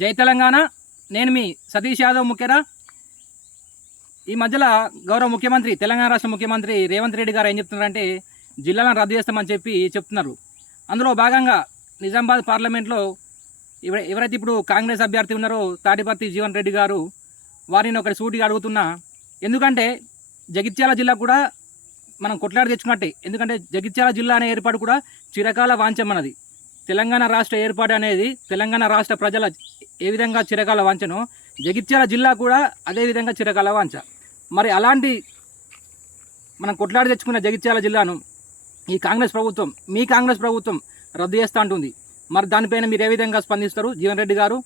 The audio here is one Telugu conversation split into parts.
జై తెలంగాణ. నేను మీ సతీష్ యాదవ్ ముఖ్యరా. ఈ మధ్యలో గౌరవ ముఖ్యమంత్రి, తెలంగాణ రాష్ట్ర ముఖ్యమంత్రి రేవంత్ రెడ్డి గారు ఏం చెప్తున్నారంటే జిల్లాలను రద్దు చేస్తామని చెప్తున్నారు. అందులో భాగంగా నిజామాబాద్ పార్లమెంట్లో ఎవరైతే ఇప్పుడు కాంగ్రెస్ అభ్యర్థి ఉన్నారో తాటిపర్తి జీవన్ రెడ్డి గారు, వారిని ఒకటి సూటిగా అడుగుతున్నా. ఎందుకంటే జగిత్యాల జిల్లా కూడా మనం కొట్లాడి తెచ్చుకున్నట్టే. ఎందుకంటే జగిత్యాల జిల్లా అనే ఏర్పాటు కూడా చిరకాల వాంఛమన్నది. తెలంగాణ రాష్ట్ర ఏర్పాటు అనేది తెలంగాణ రాష్ట్ర ప్రజల ఏ విధంగా చిరకాల వాంఛనో జగిత్యాల జిల్లా కూడా అదేవిధంగా చిరకాల వాంఛ. మరి అలాంటి మనం కొట్లాడి తెచ్చుకున్న జగిత్యాల జిల్లాను ఈ కాంగ్రెస్ ప్రభుత్వం, మీ కాంగ్రెస్ ప్రభుత్వం రద్దు చేస్తూ ఉంటుంది. మరి దానిపైన మీరు ఏ విధంగా స్పందిస్తారు? జీవన్ రెడ్డి గారు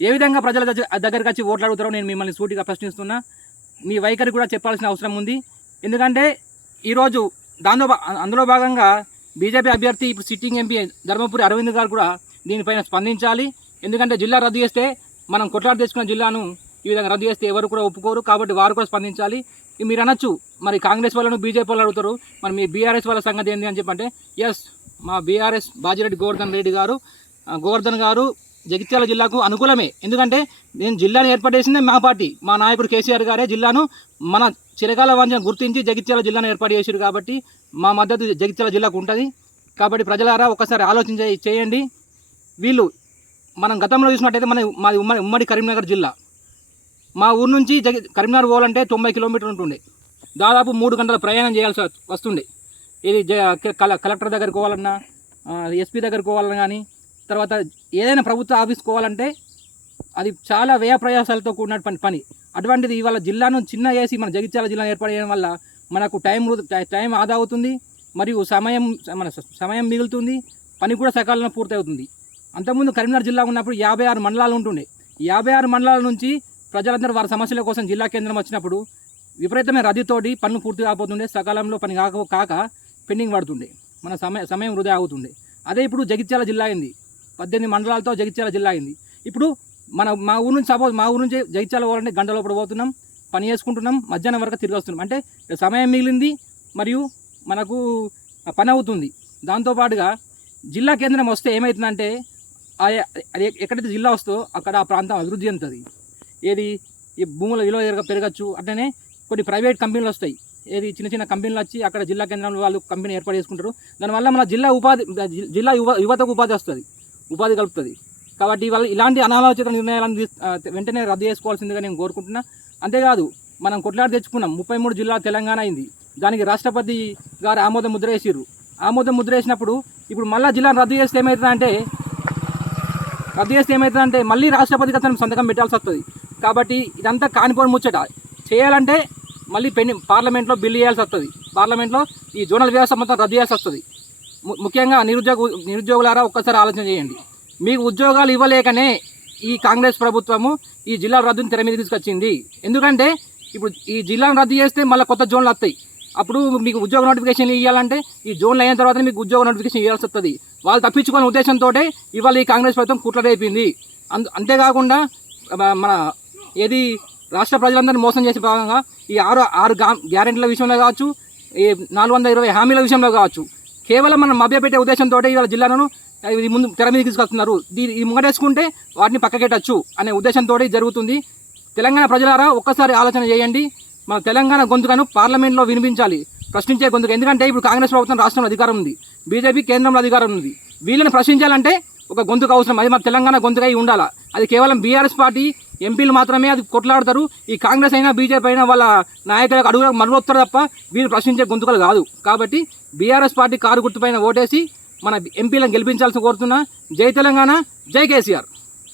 ఏ విధంగా ప్రజల దగ్గరికి వచ్చి ఓట్లు అడుగుతారో నేను మిమ్మల్ని సూటిగా ప్రశ్నిస్తున్నా. మీ వైఖరి కూడా చెప్పాల్సిన అవసరం ఉంది. ఎందుకంటే ఈరోజు అందులో భాగంగా బీజేపీ అభ్యర్థి ఇప్పుడు సిట్టింగ్ ఎంపీ ధర్మపురి అరవింద్ గారు కూడా దీనిపైన స్పందించాలి. ఎందుకంటే జిల్లా రద్దు చేస్తే, మనం కొట్లాడి తెచ్చుకున్న జిల్లాను ఈ విధంగా రద్దు చేస్తే ఎవరు కూడా ఒప్పుకోరు. కాబట్టి వారు కూడా స్పందించాలి. మీరు అనొచ్చు, మరి కాంగ్రెస్ వాళ్ళను బీజేపీ వాళ్ళు అడుగుతారు, మరి మీ బీఆర్ఎస్ వాళ్ళ సంగతి ఏంటి అని చెప్పంటే, ఎస్, మా బీఆర్ఎస్ బాజిరెడ్డి గోవర్ధన్ గారు జగిత్యాల జిల్లాకు అనుకూలమే. ఎందుకంటే నేను జిల్లాను ఏర్పాటు చేసిందే మా పార్టీ, మా నాయకుడు కేసీఆర్ గారే జిల్లాను మన చిరకాల వాంఛన గుర్తించి జగిత్యాల జిల్లాను ఏర్పాటు చేశారు. కాబట్టి మా మద్దతు జగిత్యాల జిల్లాకు ఉంటుంది. కాబట్టి ప్రజలారా ఒక్కసారి ఆలోచన చేయండి. వీళ్ళు మనం గతంలో చూసినట్టయితే మాది ఉమ్మడి కరీంనగర్ జిల్లా. మా ఊరు నుంచి కరీంనగర్ పోవాలంటే 90 కిలోమీటర్లు ఉంటుండే. దాదాపు 3 గంటల ప్రయాణం చేయాల్సి వస్తుండే. ఇది కలెక్టర్ దగ్గరికి పోవాలన్నా, ఎస్పీ దగ్గరికి పోవాలన్నా, కానీ తర్వాత ఏదైనా ప్రభుత్వ ఆఫీస్కి పోవాలంటే అది చాలా వ్యయ ప్రయాసాలతో కూడిన పని. అటువంటిది ఇవాళ జిల్లాను చిన్న చేసి మన జగిత్యాల జిల్లాను ఏర్పాటు చేయడం వల్ల మనకు టైం ఆదా అవుతుంది, మరియు సమయం మిగులుతుంది, పని కూడా సకాలంలో పూర్తవుతుంది. అంతకుముందు కరీంనగర్ జిల్లా ఉన్నప్పుడు 56 మండలాలు ఉంటుండే. 56 మండలాల నుంచి ప్రజలందరూ వారి సమస్యల కోసం జిల్లా కేంద్రం వచ్చినప్పుడు విపరీతమైన రద్దీతోటి పనులు పూర్తి కాకపోతుండే, సకాలంలో పని కాక పెండింగ్ పడుతుండే, మన సమయం వృధా అవుతుండే. అదే ఇప్పుడు జగిత్యాల జిల్లా అయింది, 18 మండలాలతో జగిత్యాల జిల్లా అయింది. ఇప్పుడు మా ఊరు నుంచి జగిత్యాల పోవాలంటే గంట లోపల పోతున్నాం, పని చేసుకుంటున్నాం, మధ్యాహ్నం వరకు తిరిగి వస్తున్నాం. అంటే సమయం మిగిలింది, మరియు మనకు పని అవుతుంది. దాంతోపాటుగా జిల్లా కేంద్రం వస్తే ఏమవుతుందంటే, అది ఎక్కడైతే జిల్లా వస్తుందో అక్కడ ఆ ప్రాంతం అభివృద్ధి చెందుతుంది. ఈ భూముల విలువ పెరగచ్చు. అట్లనే కొన్ని ప్రైవేట్ కంపెనీలు వస్తాయి, చిన్న చిన్న కంపెనీలు వచ్చి అక్కడ జిల్లా కేంద్రంలో వాళ్ళు కంపెనీ ఏర్పాటు చేసుకుంటారు. దానివల్ల మన జిల్లా యువతకు ఉపాధి కలుపుతుంది. కాబట్టి వాళ్ళు ఇలాంటి అనాలోచిత నిర్ణయాలను వెంటనే రద్దు చేసుకోవాల్సిందిగా నేను కోరుకుంటున్నా. అంతేకాదు, మనం కొట్లాడి తెచ్చుకున్నాం 33 జిల్లాల తెలంగాణ అయింది. దానికి రాష్ట్రపతి గారు ఆమోద ముద్ర వేసిర్రు. ఆమోద ముద్ర వేసినప్పుడు ఇప్పుడు మళ్ళీ జిల్లాను రద్దు చేస్తే ఏమవుతుందంటే మళ్ళీ రాష్ట్రపతికి అతను సంతకం పెట్టాల్సి వస్తుంది. కాబట్టి ఇదంతా కానిపోని ముచ్చట. చేయాలంటే మళ్ళీ పార్లమెంట్లో బిల్లు చేయాల్సి వస్తుంది. పార్లమెంట్లో ఈ జోనల్ వ్యవస్థ మొత్తం రద్దు చేయాల్సి వస్తుంది. ముఖ్యంగా నిరుద్యోగులారా ఒక్కసారి ఆలోచన చేయండి. మీకు ఉద్యోగాలు ఇవ్వలేకనే ఈ కాంగ్రెస్ ప్రభుత్వము ఈ జిల్లా రద్దుని తెర మీద తీసుకొచ్చింది. ఎందుకంటే ఇప్పుడు ఈ జిల్లాను రద్దు చేస్తే మళ్ళీ కొత్త జోన్లు వస్తాయి. అప్పుడు మీకు ఉద్యోగ నోటిఫికేషన్ ఇవ్వాలంటే ఈ జోన్లు అయిన తర్వాత మీకు ఉద్యోగ నోటిఫికేషన్ ఇవ్వాల్సి వస్తుంది. వాళ్ళు తప్పించుకునే ఉద్దేశంతో ఇవాళ ఈ కాంగ్రెస్ ప్రభుత్వం కుట్రరేపింది. అంతేకాకుండా మన రాష్ట్ర ప్రజలందరినీ మోసం చేసే భాగంగా ఈ ఆరు గ్యారెంటీల విషయంలో కావచ్చు, ఈ 420 హామీల విషయంలో కావచ్చు, కేవలం మనం మభ్యపెట్టే ఉద్దేశంతో ఇవాళ జిల్లాలను ముందు తెర మీద తీసుకొస్తున్నారు. ఈ ముంగటేసుకుంటే వాటిని పక్కకెట్టచ్చు అనే ఉద్దేశంతో జరుగుతుంది. తెలంగాణ ప్రజలారా ఒక్కసారి ఆలోచన చేయండి. మన తెలంగాణ గొంతుకను పార్లమెంట్లో వినిపించాలి, ప్రశ్నించే గొంతుక. ఎందుకంటే ఇప్పుడు కాంగ్రెస్ ప్రభుత్వం రాష్ట్రంలో అధికారం ఉంది, బీజేపీ కేంద్రంలో అధికారం ఉంది. వీళ్ళని ప్రశ్నించాలంటే ఒక గొంతుకు అవసరం. అది మన తెలంగాణ గొంతుకై ఉండాలి. అది కేవలం బీఆర్ఎస్ పార్టీ ఎంపీలు మాత్రమే అది కొట్లాడతారు. ఈ కాంగ్రెస్ అయినా బీజేపీ అయినా వాళ్ళ నాయకులకు అడుగులకు మరుగుతారు తప్ప వీళ్ళు ప్రశ్నించే గొంతుకలు కాదు. కాబట్టి బీఆర్ఎస్ పార్టీ కారు గుర్తుపైన ఓటేసి మన ఎంపీలను గెలిపించాల్సి కోరుతున్నా. జై తెలంగాణ, జై కేసీఆర్.